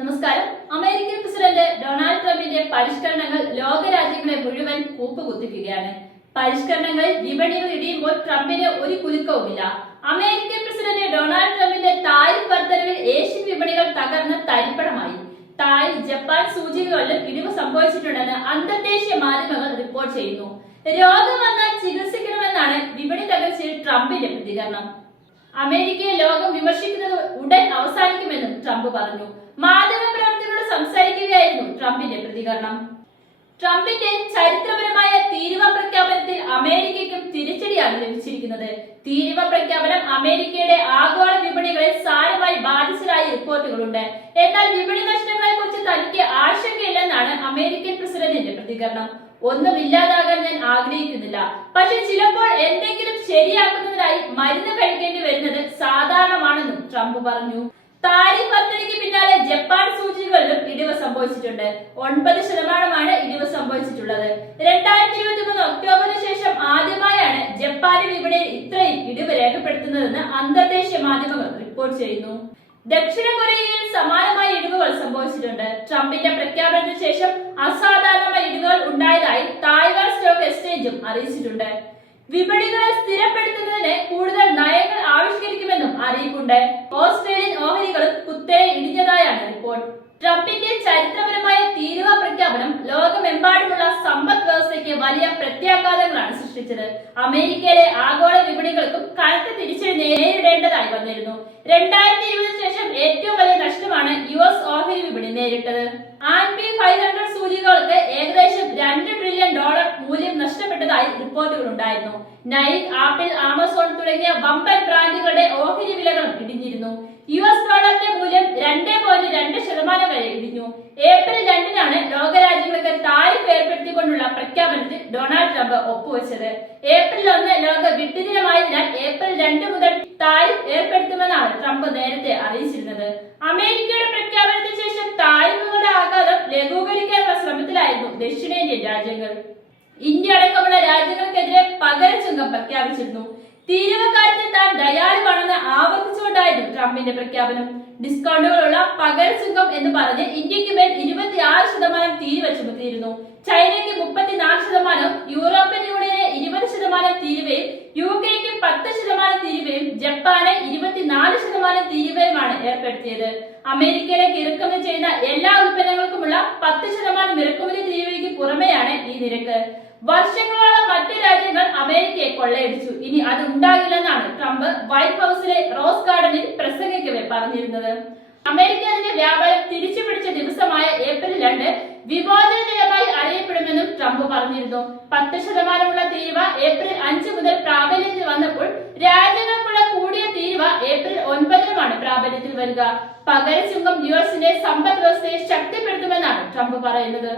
നമസ്കാരം. American president Donald ട്രംപിന്റെ പരിഷ്കരണങ്ങൾ ലോകരാജ്യങ്ങളെ മുഴുവൻ കൂപ്പുകുത്തിക്കുകയാണ്. പരിഷ്കരണങ്ങളിൽ വിപണികൾ ഇടിയുമ്പോൾ ട്രംപിന് ഒരു കുലുക്കവുമില്ല. അമേരിക്കൻ പ്രസിഡന്റ് ഡൊണാൾഡ് ട്രംപിന്റെ താരിഫ് വർധനവിൽ ഏഷ്യൻ വിപണികൾ തകർന്ന് തരിപ്പണമായി. തായ്, ജപ്പാൻ സൂചികകളിലും ഇടിവ് സംഭവിച്ചിട്ടുണ്ടെന്ന് അന്തർദേശീയ മാധ്യമങ്ങൾ റിപ്പോർട്ട് ചെയ്യുന്നു. രോഗം വന്നാൽ ചികിത്സിക്കണമെന്നാണ് വിപണി തകർച്ചയിൽ ട്രംപിന്റെ പ്രതികരണം. അമേരിക്കയെ ലോകം വിമർശിക്കുന്നത് ഉടൻ അവസാനിക്കുമെന്നും ട്രംപ് പറഞ്ഞു. മാധ്യമപ്രവർത്തകരോട് സംസാരിക്കുകയായിരുന്നു ട്രംപിന്റെ പ്രതികരണം. ട്രംപിന്റെ ചരിത്രപരമായ തീരുവ പ്രഖ്യാപനത്തിൽ അമേരിക്കയ്ക്കും തിരിച്ചടിയാണ് ലഭിച്ചിരിക്കുന്നത്. തീരുവ പ്രഖ്യാപനം അമേരിക്കയുടെ ആഗോള വിപണികളെ സാരമായി ബാധിച്ചതായി റിപ്പോർട്ടുകളുണ്ട്. എന്നാൽ വിപണി നഷ്ടങ്ങളെ കുറിച്ച് തനിക്ക് ആശങ്കയില്ലെന്നാണ് അമേരിക്കൻ പ്രസിഡന്റിന്റെ പ്രതികരണം. ഒന്നും ഇല്ലാതാകാൻ ഞാൻ ആഗ്രഹിക്കുന്നില്ല, പക്ഷെ ചിലപ്പോൾ എന്തെങ്കിലും ശരിയാക്കുന്നതിനായി മരുന്ന് കഴിക്കേണ്ടി വരുന്നത് സാധാരണമാണെന്നും ട്രംപ് പറഞ്ഞു. താരിഫ് വർധനയ്ക്ക് പിന്നാലെ ജപ്പാൻ സൂചികകളിലും ഇടിവ് സംഭവിച്ചിട്ടുണ്ട്. 9% ഇടിവ് സംഭവിച്ചിട്ടുള്ളത്. 2023 ഒക്ടോബറിന് ശേഷം ആദ്യമായാണ് ജപ്പാന്റെ വിപണിയിൽ ഇത്രയും ഇടിവ് രേഖപ്പെടുത്തുന്നതെന്ന് അന്തർദേശീയ മാധ്യമങ്ങൾ റിപ്പോർട്ട് ചെയ്യുന്നു. ദക്ഷിണ കൊറിയയിൽ സമാനമായ ഇടിവുകൾ സംഭവിച്ചിട്ടുണ്ട്. ട്രംപിന്റെ പ്രഖ്യാപനത്തിന് ശേഷം അസാധാരണമായ ഇടിവുകൾ ഉണ്ടായതായി തായ്വാൻ സ്റ്റോക്ക് എക്സ്ചേഞ്ചും അറിയിച്ചിട്ടുണ്ട്. വിപണികളെ സ്ഥിരപ്പെടുത്തുന്നതിന് കൂടുതൽ നയങ്ങൾ ആവിഷ്കരിക്കുമെന്നും അറിയിപ്പുണ്ട്. ഓസ്ട്രേലിയൻ ഓഹരികളും കുത്തനെ ഇടിഞ്ഞതായാണ് റിപ്പോർട്ട്. ട്രംപിന്റെ ചരിത്രപരമായ തീരുവ പ്രഖ്യാപനം ലോകമെമ്പാടുമുള്ള സമ്പദ് വ്യവസ്ഥയ്ക്ക് വലിയ പ്രത്യാഘാതങ്ങളാണ് സൃഷ്ടിച്ചത്. അമേരിക്കയിലെ ആഗോള വിപണികൾക്കും കനത്ത തിരിച്ചടി നേരിടേണ്ടതായി വന്നിരുന്നു. 2020 ശേഷം ഏറ്റവും വലിയ നഷ്ടമാണ് US ഓഹരി വിപണി നേരിട്ടത്. S&P 500 സൂചികകൾക്ക് ഏകദേശം $2 ട്രില്യൺ മൂല്യം നഷ്ടപ്പെട്ടതായി റിപ്പോർട്ടുകൾ ഉണ്ടായിരുന്നു. നൈക്ക്, ആപ്പിൾ, ആമസോൺ തുടങ്ങിയ വമ്പൻ ബ്രാൻഡുകളുടെ ഓഹരി വിലകളും ഇടിഞ്ഞിരുന്നു. US ഡോളറിന്റെ മൂല്യം 2.2% വരെ ഇടിഞ്ഞു. ഏപ്രിൽ 2-നാണ് ലോകരാജ്യങ്ങൾക്ക് താരിഫ് ഏർപ്പെടുത്തിക്കൊണ്ടുള്ള പ്രഖ്യാപനത്തിൽ ഡൊണാൾഡ് ട്രംപ് ഒപ്പുവെച്ചത്. ഏപ്രിൽ 1 ലോക വിട്ടുദിനമായതിനാൽ ഏപ്രിൽ 2 മുതൽ താരിഫ് ഏർപ്പെടുത്തുമെന്നാണ് ട്രംപ് നേരത്തെ അറിയിച്ചിരുന്നത്. അമേരിക്കയുടെ പ്രഖ്യാപനത്തിന് ശേഷം താരിഫുകളുടെ ആഘാതം ലഘൂകരിക്കാനുള്ള ശ്രമത്തിലായിരുന്നു ദക്ഷിണേന്ത്യൻ രാജ്യങ്ങൾ. ഇന്ത്യ അടക്കമുള്ള രാജ്യങ്ങൾക്കെതിരെ പകരച്ചുങ്കം പ്രഖ്യാപിച്ചിരുന്നു. തീരുവക്കാര്യത്തിൽ താൻ ദയാലുവാണെന്ന് ആവർത്തിച്ചുകൊണ്ടായിരുന്നു ട്രംപിന്റെ പ്രഖ്യാപനം. ഡിസ്കൗണ്ടുകളുള്ള പകരച്ചുങ്കം എന്ന് പറഞ്ഞ് ഇന്ത്യക്ക് മേൽ 26% തീരുവ ചുമത്തിയിരുന്നു. ചൈനയ്ക്ക് 34%, യൂറോപ്യൻ യൂണിയന് 20% തീരുവയും UK-ക്ക് 10% തീരുവയും ജപ്പാന് 24% തീരുവയുമാണ് ഏർപ്പെടുത്തിയത്. അമേരിക്കയിലേക്ക് ഇറക്കുമതി ചെയ്യുന്ന എല്ലാ ഉൽപ്പന്നങ്ങൾക്കുമുള്ള 10% ഇറക്കുമതി തീരുവയ്ക്ക് പുറമെയാണ് ഈ നിരക്ക്. വർഷങ്ങളോളം മറ്റ് രാജ്യങ്ങൾ അമേരിക്കയെ കൊള്ളയടിച്ചു. ഇനി അത് ഉണ്ടാകില്ലെന്നാണ് ട്രംപ് വൈറ്റ് ഹൌസിലെ റോസ് ഗാർഡനിൽ പ്രസംഗിക്കവേ പറഞ്ഞിരുന്നത്. അമേരിക്ക അതിന്റെ വ്യാപാരം തിരിച്ചുപിടിച്ച ദിവസമായ ഏപ്രിൽ 2 വിമോചന ദിനമായി അറിയപ്പെടുമെന്നും ട്രംപ് പറഞ്ഞിരുന്നു. 10% തീരുവ ഏപ്രിൽ 5 മുതൽ പ്രാബല്യത്തിൽ വന്നപ്പോൾ രാജ്യങ്ങൾക്കുള്ള കൂടിയ തീരുവ ഏപ്രിൽ 9-നുമാണ് പ്രാബല്യത്തിൽ വരിക. പകരച്ചുങ്കം US-ന്റെ സമ്പദ് വ്യവസ്ഥയെ ശക്തിപ്പെടുത്തുമെന്നാണ് ട്രംപ് പറയുന്നത്.